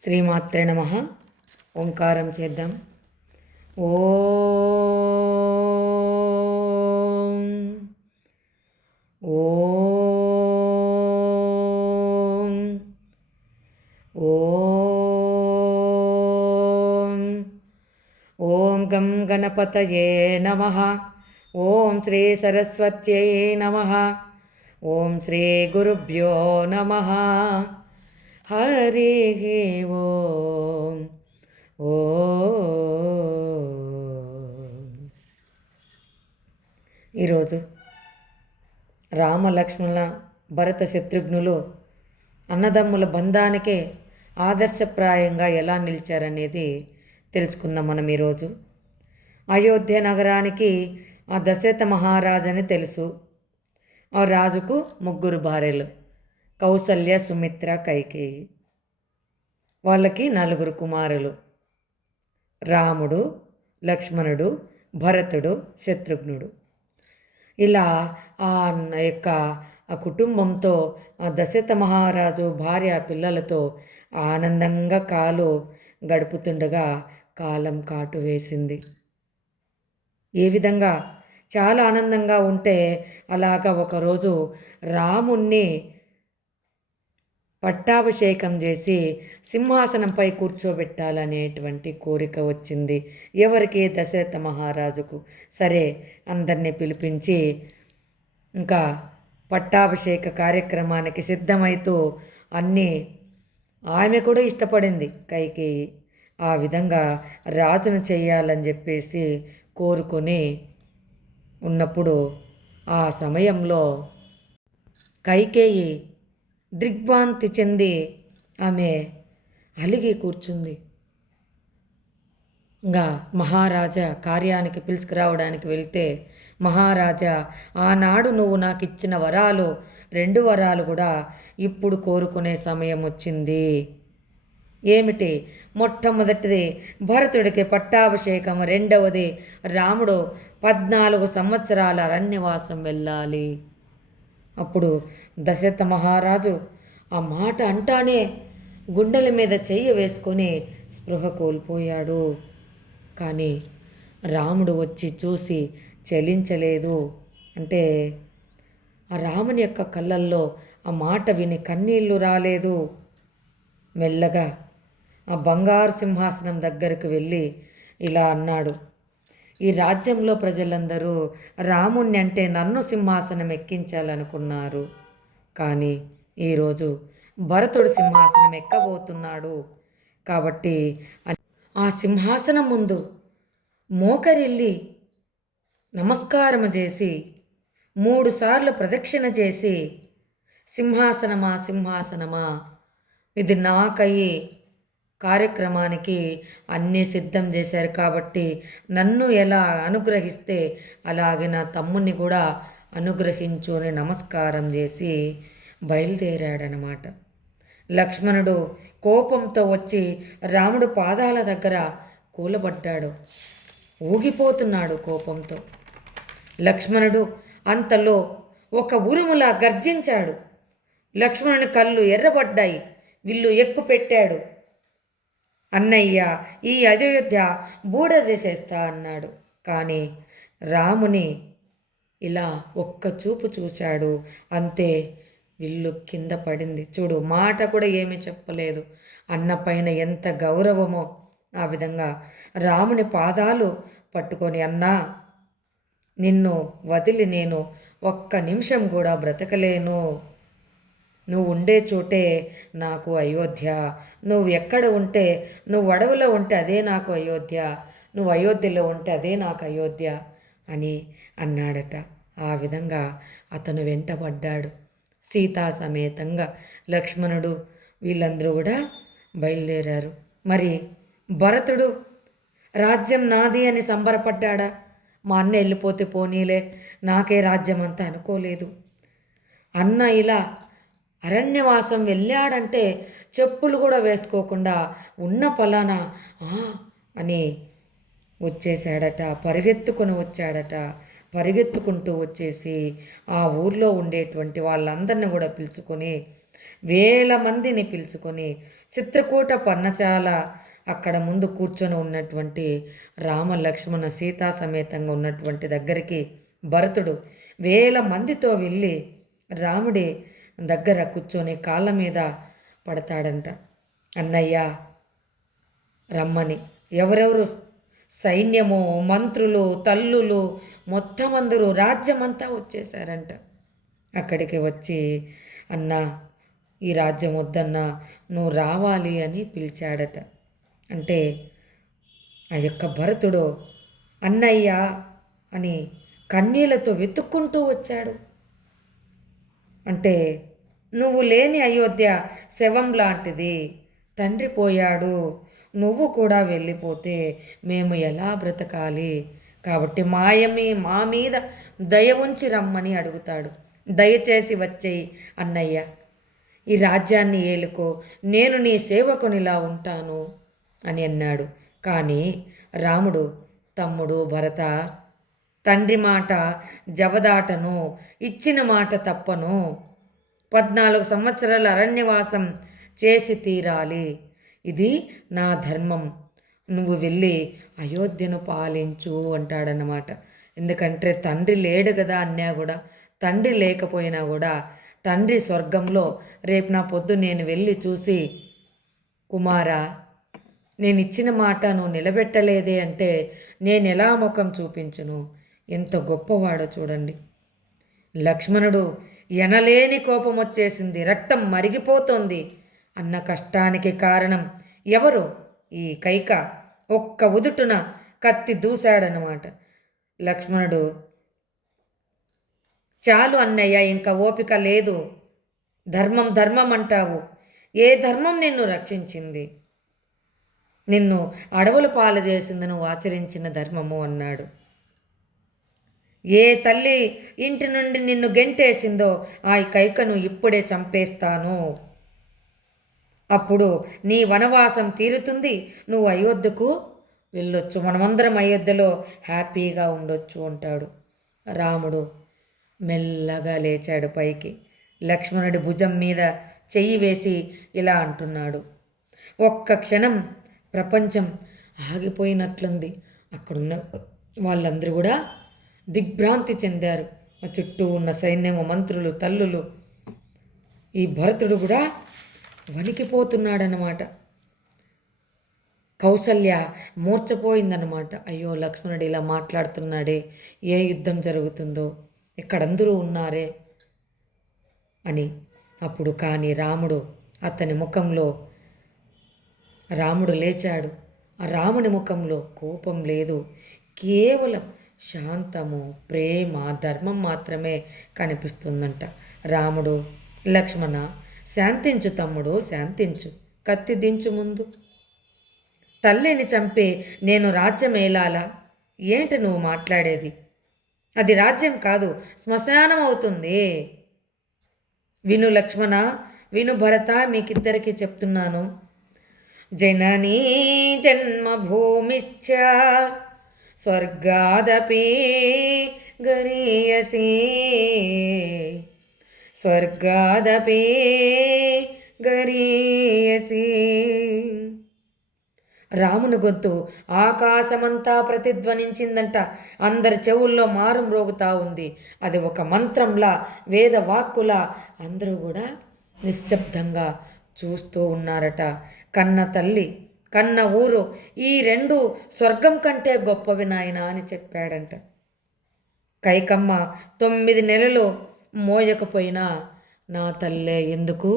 శ్రీమాత్రే నమః. ఓంకారం చేద్దాం. ఓం ఓం ఓం ఓం గం గణపతయే నమః. ఓం శ్రీ సరస్వత్యై నమః. ఓం శ్రీ గురుభ్యో నమః. హరి ఓం ఈరోజు రామ లక్ష్మణ భరత శత్రుఘ్నులు అన్నదమ్ముల బంధానికే ఆదర్శప్రాయంగా ఎలా నిలిచారనేది తెలుసుకుందాం మనం ఈరోజు. అయోధ్య నగరానికి ఆ దశరథ మహారాజు అని తెలుసు. ఆ రాజుకు ముగ్గురు భార్యలు, కౌసల్య, సుమిత్ర, కైకేయి. వాళ్ళకి నలుగురు కుమారులు, రాముడు, లక్ష్మణుడు, భరతుడు, శత్రుఘ్నుడు. ఇలా ఆ యొక్క ఆ కుటుంబంతో ఆ దశరథ మహారాజు భార్య పిల్లలతో ఆనందంగా గడుపుతుండగా కాలం కాటు వేసింది. ఏ విధంగా చాలా ఆనందంగా ఉంటే అలాగా ఒకరోజు రాముణ్ణి పట్టాభిషేకం చేసి సింహాసనంపై కూర్చోబెట్టాలనేటువంటి కోరిక వచ్చింది. ఎవరికి? దశరథ మహారాజుకు. సరే, అందరినీ పిలిపించి ఇంకా పట్టాభిషేక కార్యక్రమానికి సిద్ధమైతూ అన్నీ ఆమె కూడా ఇష్టపడింది కైకేయి. ఆ విధంగా రాజును చెయ్యాలని చెప్పేసి కోరుకొని ఉన్నప్పుడు ఆ సమయంలో కైకేయి దిగ్భ్రాంతి చెంది ఆమె అలిగి కూర్చుంది. ఇంకా మహారాజా కార్యానికి పిలుచుకురావడానికి వెళ్తే, మహారాజా, ఆనాడు నువ్వు నాకు ఇచ్చిన వరాలు 2 వరాలు కూడా ఇప్పుడు కోరుకునే సమయం వచ్చింది. ఏమిటి? మొట్టమొదటిది భరతుడికి పట్టాభిషేకం, రెండవది రాముడు 14 సంవత్సరాల అరణ్యవాసం వెళ్ళాలి. అప్పుడు దశరథ మహారాజు ఆ మాట అంటానే గుండెల మీద చెయ్యి వేసుకొని స్పృహ కోల్పోయాడు. కానీ రాముడు వచ్చి చూసి చలించలేదు. అంటే ఆ రాముని యొక్క కళ్ళల్లో ఆ మాట విని కన్నీళ్లు రాలేదు. మెల్లగా ఆ బంగారు సింహాసనం దగ్గరకు వెళ్ళి ఇలా అన్నాడు, ఈ రాజ్యంలో ప్రజలందరూ రాముణ్ణి అంటే నన్ను సింహాసనం ఎక్కించాలనుకున్నారు. కానీ ఈరోజు భరతుడు సింహాసనం ఎక్కబోతున్నాడు. కాబట్టి ఆ సింహాసనం ముందు మోకరిల్లి నమస్కారం చేసి 3 సార్లు ప్రదక్షిణ చేసి, సింహాసనమా సింహాసనమా, ఇది నాకయ్యే కార్యక్రమానికి అన్నీ సిద్ధం చేశారు కాబట్టి నన్ను ఎలా అనుగ్రహిస్తే అలాగే నా తమ్ముని కూడా అనుగ్రహించు అని నమస్కారం చేసి బయలుదేరాడనమాట. లక్ష్మణుడు కోపంతో వచ్చి రాముడు పాదాల దగ్గర కూలబడ్డాడు. ఊగిపోతున్నాడు కోపంతో. లక్ష్మణుడు అంతలో ఒక ఉరుములా గర్జించాడు. లక్ష్మణుని కళ్ళు ఎర్రబడ్డాయి. విల్లు ఎక్కుపెట్టాడు. అన్నయ్య, ఈ అయోధ్య బూడిద చేసేస్తా అన్నాడు. కానీ రాముని ఇలా ఒక్క చూపు చూశాడు. అంతే, విల్లు కింద పడింది. చూడు, మాట కూడా ఏమీ చెప్పలేదు. అన్న పైన ఎంత గౌరవమో ఆ విధంగా రాముని పాదాలు పట్టుకొని, అన్నా, నిన్ను వదిలి నేను ఒక్క నిమిషం కూడా బ్రతకలేను. నువ్వు ఉండే చోటే నాకు అయోధ్య. నువ్వు ఎక్కడ ఉంటే, నువ్వు అడవిలో ఉంటే అదే నాకు అయోధ్య. నువ్వు అయోధ్యలో ఉంటే అదే నాకు అయోధ్య అని అన్నాడట. ఆ విధంగా అతను వెంటబడ్డాడు. సీతా సమేతంగా లక్ష్మణుడు వీళ్ళందరూ కూడా బయలుదేరారు. మరి భరతుడు రాజ్యం నాది అని సంబరపడ్డాడా? మా అన్న వెళ్ళిపోతే పోనీలే, నాకే రాజ్యం అంతా అనుకోలేదు. అన్న ఇలా అరణ్యవాసం వెళ్ళాడంటే చెప్పులు కూడా వేసుకోకుండా ఉన్న పలానా అని వచ్చేసాడట. పరిగెత్తుకొని వచ్చాడట. పరిగెత్తుకుంటూ వచ్చేసి ఆ ఊర్లో ఉండేటువంటి వాళ్ళందరినీ కూడా పిలుచుకొని వేల మందిని పిలుచుకొని చిత్రకూట పర్ణశాల అక్కడ ముందు కూర్చొని ఉన్నటువంటి రామ లక్ష్మణ సీతా సమేతంగా ఉన్నటువంటి దగ్గరికి భరతుడు వేల మందితో వెళ్ళి రాముడి దగ్గర కూర్చొని కాళ్ళ మీద పడతాడంట. అన్నయ్య రమ్మని. ఎవరెవరు? సైన్యము, మంత్రులు, తల్లులు, మొత్తం అందరూ రాజ్యమంతా వచ్చేసారంట. అక్కడికి వచ్చి అన్నా ఈ రాజ్యం వద్దన్నా, నువ్వు రావాలి అని పిలిచాడట. అంటే ఆ యొక్క భరతుడు అన్నయ్య అని కన్నీళ్లతో వెతుక్కుంటూ వచ్చాడు. అంటే నువ్వు లేని అయోధ్య శవం లాంటిది, తండ్రి పోయాడు, నువ్వు కూడా వెళ్ళిపోతే మేము ఎలా బ్రతకాలి? కాబట్టి మా మీద దయ ఉంచి రమ్మని అడుగుతాడు. దయచేసి వచ్చేయి అన్నయ్య, ఈ రాజ్యాన్ని ఏలుకో, నేను నీ సేవకునిలా ఉంటాను అని అన్నాడు. కానీ రాముడు, తమ్ముడు భరత, తండ్రి మాట జవదాటను, ఇచ్చిన మాట తప్పను, 14 సంవత్సరాల అరణ్యవాసం చేసి తీరాలి, ఇది నా ధర్మం, నువ్వు వెళ్ళి అయోధ్యను పాలించు అంటాడనమాట. ఎందుకంటే తండ్రి లేడు కదా అన్నా కూడా, తండ్రి లేకపోయినా కూడా తండ్రి స్వర్గంలో రేపు నా పొద్దు నేను వెళ్ళి చూసి, కుమారా నేను ఇచ్చిన మాట నువ్వు నిలబెట్టలేదే అంటే నేను ఎలా ముఖం చూపించును? ఎంత గొప్పవాడో చూడండి. లక్ష్మణుడు ఎనలేని కోపం వచ్చేసింది, రక్తం మరిగిపోతోంది అన్న కష్టానికి కారణం ఎవరు? ఈ కైక. ఒక్క ఉదుటున కత్తి దూశాడనమాట. లక్ష్మణుడు, చాలు అన్నయ్య, ఇంకా ఓపిక లేదు, ధర్మం ధర్మం అంటావు, ఏ ధర్మం నిన్ను రక్షించింది? నిన్ను అడవుల పాలు చేసింది నువ్వు ఆచరించిన ధర్మము అన్నాడు. ఏ తల్లి ఇంటి నుండి నిన్ను గెంటేసిందో ఆ కైకను ఇప్పుడే చంపేస్తాను, అప్పుడు నీ వనవాసం తీరుతుంది, నువ్వు అయోధ్యకు వెళ్ళొచ్చు, మనమందరం అయోధ్యలో హ్యాపీగా ఉండొచ్చు అంటాడు. రాముడు మెల్లగా లేచాడు పైకి. లక్ష్మణుడి భుజం మీద చెయ్యి వేసి ఇలా అంటున్నాడు. ఒక్క క్షణం ప్రపంచం ఆగిపోయినట్లుంది. అక్కడున్న వాళ్ళందరూ కూడా దిగ్భ్రాంతి చెందారు. ఆ చుట్టూ ఉన్న సైన్యము, మంత్రులు, తల్లులు. ఈ భరతుడు కూడా వణికిపోతున్నాడనమాట. కౌసల్య మూర్చపోయిందనమాట. అయ్యో లక్ష్మణుడు ఇలా మాట్లాడుతున్నాడే, ఏ యుద్ధం జరుగుతుందో, ఇక్కడందరూ ఉన్నారే అని. అప్పుడు కానీ అతని ముఖంలో రాముడు లేచాడు. ఆ రాముని ముఖంలో కోపం లేదు, కేవలం శాంతము, ప్రేమ, ధర్మం మాత్రమే కనిపిస్తుందంట. రాముడు, లక్ష్మణ శాంతించు తమ్ముడు, శాంతించు, కత్తి దించు ముందు. తల్లిని చంపి నేను రాజ్యం ఏలాలా? ఏంటి నువ్వు మాట్లాడేది? అది రాజ్యం కాదు, శ్మశానం అవుతుంది. విను లక్ష్మణ, విను భరత, మీకిద్దరికీ చెప్తున్నాను. జననీ జన్మభూమిశ్చ స్వర్గాదపి గరీయసి, స్వర్గాదపి గరీయసి. రాముని గొంతు ఆకాశమంతా ప్రతిధ్వనించిందంట. అందరి చెవుల్లో మారు మ్రోగుతా ఉంది. అది ఒక మంత్రంలా, వేద వాక్కులా అందరూ కూడా నిశ్శబ్దంగా చూస్తూ ఉన్నారట. కన్న తల్లి, కన్న ఊరు, ఈ రెండు స్వర్గం కంటే గొప్పవి నాయనా అని చెప్పాడంట. కైకమ్మ 9 నెలలు మోయకపోయినా నా తల్లే ఎందుకు?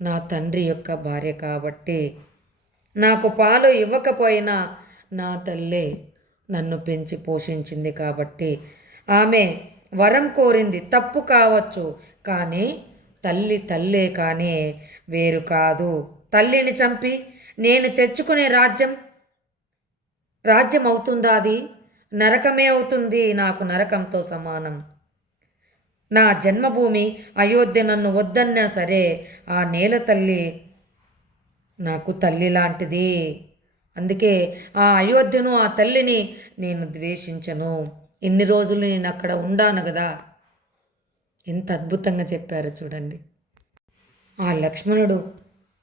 నా తండ్రి యొక్క భార్య కాబట్టి. నాకు పాలు ఇవ్వకపోయినా నా తల్లే నన్ను పెంచి పోషించింది కాబట్టి. ఆమె వరం కోరింది, తప్పు కావచ్చు, కానీ తల్లి తల్లే కానీ వేరు కాదు. తల్లిని చంపి నేను తెచ్చుకునే రాజ్యం అవుతుందా? అది నరకమే అవుతుంది, నాకు నరకంతో సమానం. నా జన్మభూమి అయోధ్య నన్ను వద్దన్నా సరే ఆ నేల తల్లి నాకు తల్లి లాంటిది. అందుకే ఆ అయోధ్యను, ఆ తల్లిని నేను ద్వేషించను. ఇన్ని రోజులు నేను అక్కడ ఉండాను కదా. ఎంత అద్భుతంగా చెప్పారు చూడండి. ఆ లక్ష్మణుడు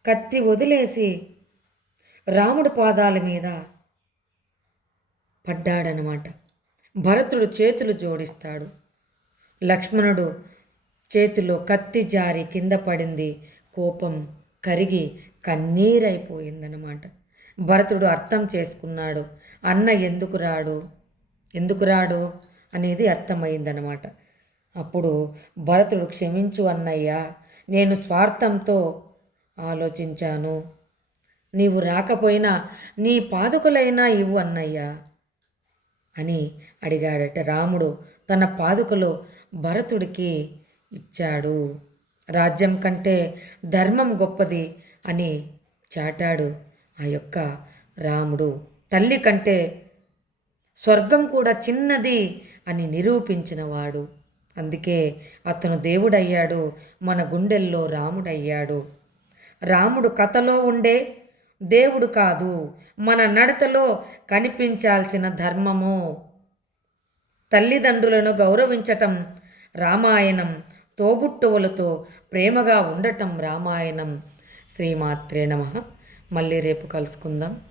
కత్తి వదిలేసి రాముడి పాదాల మీద పడ్డాడనమాట. భరతుడు చేతులు జోడిస్తాడు. లక్ష్మణుడు చేతిలో కత్తి జారి కింద పడింది. కోపం కరిగి కన్నీరైపోయిందనమాట. భరతుడు అర్థం చేసుకున్నాడు. అన్న ఎందుకు రాడు అనేది అర్థమైందనమాట. అప్పుడు భరతుడు, క్షమించు అన్నయ్య, నేను స్వార్థంతో ఆలోచించాను. నీవు రాకపోయినా నీ పాదుకలైనా ఇవ్వు అన్నయ్య అని అడిగాడట. రాముడు తన పాదుకలో భరతుడికి ఇచ్చాడు. రాజ్యం కంటే ధర్మం గొప్పది అని చాటాడు ఆ యొక్క రాముడు. తల్లి కంటే స్వర్గం కూడా చిన్నది అని నిరూపించినవాడు. అందుకే అతను దేవుడయ్యాడు, మన గుండెల్లో రాముడయ్యాడు. రాముడు కథలో ఉండే దేవుడు కాదు, మన నడతలో కనిపించాల్సిన ధర్మము. తల్లిదండ్రులను గౌరవించటం రామాయణం, తోబుట్టువులతో ప్రేమగా ఉండటం రామాయణం. శ్రీమాత్రే నమః. మళ్ళీ రేపు కలుసుకుందాం.